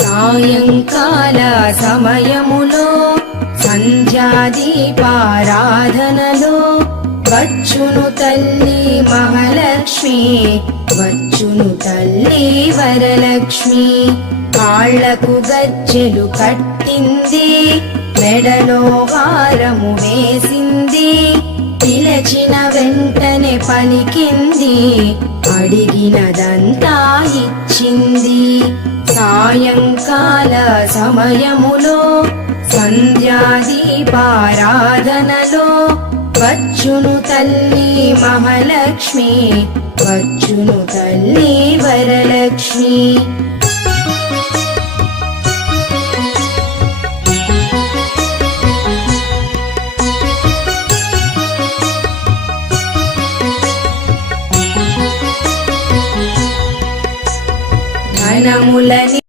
సాయంకాల సమయములో సంధ్యాదీపారాధనలో వచ్చును తల్లి మహాలక్ష్మి, వచ్చును తల్లి వరలక్ష్మి. కాళ్లకు గజ్జెలు కట్టింది, మెడలో హారము వేసింది, పిలచిన వెంటనే పలికింది, అడిగినదంతా ఇచ్చింది. సాయంకాల సమయములో సంధ్యాదీపారాధనలో వచ్చును తల్లి మహాలక్ష్మి, వచ్చును తల్లి వరలక్ష్మి.